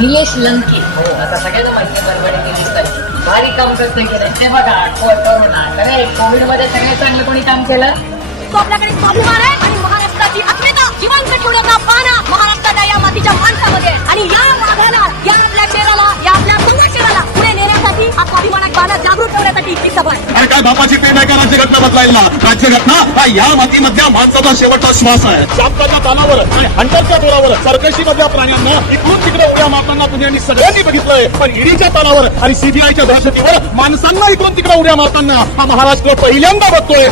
Nilesh lanky. हो आता सगळ्यांना माहिती परवडे ते दिसतात भारी काम करतोय की ते बघा कोरोना अरे कोविडमध्ये सगळ्यात चांगलं कोणी काम केलं? तो आपल्याकडे स्वाभिमान आहे आणि महाराष्ट्राची अस्मिता जिवंत ठेवण्याचा पाना महाराष्ट्राच्या या मातीच्या माणसामध्ये. आणि या वाघाला या आपल्या शहराला या आपल्या संघटनाला पुढे नेण्यासाठी हा स्वाभिमानाचा पाना जागृत ठेवण्यासाठी ही सभा आहे. काय बापाची प्रेम आहे का राज्यघटना बदलायला? राज्यघटना हा या मातीमधल्या माणसाचा शेवटचा श्वास आहे. शापकाच्या तानावर आणि हंटरच्या जोरावर सरकशीमधल्या प्राण्यांना इकडून तिकडे उड्या मारताना तुम्ही सगळ्यांनी बघितलंय. पण ईडीच्या तानावर आणि सीबीआयच्या दहशतीवर माणसांना इकडून तिकडे उड्या मारताना हा महाराष्ट्र पहिल्यांदा बघतोय.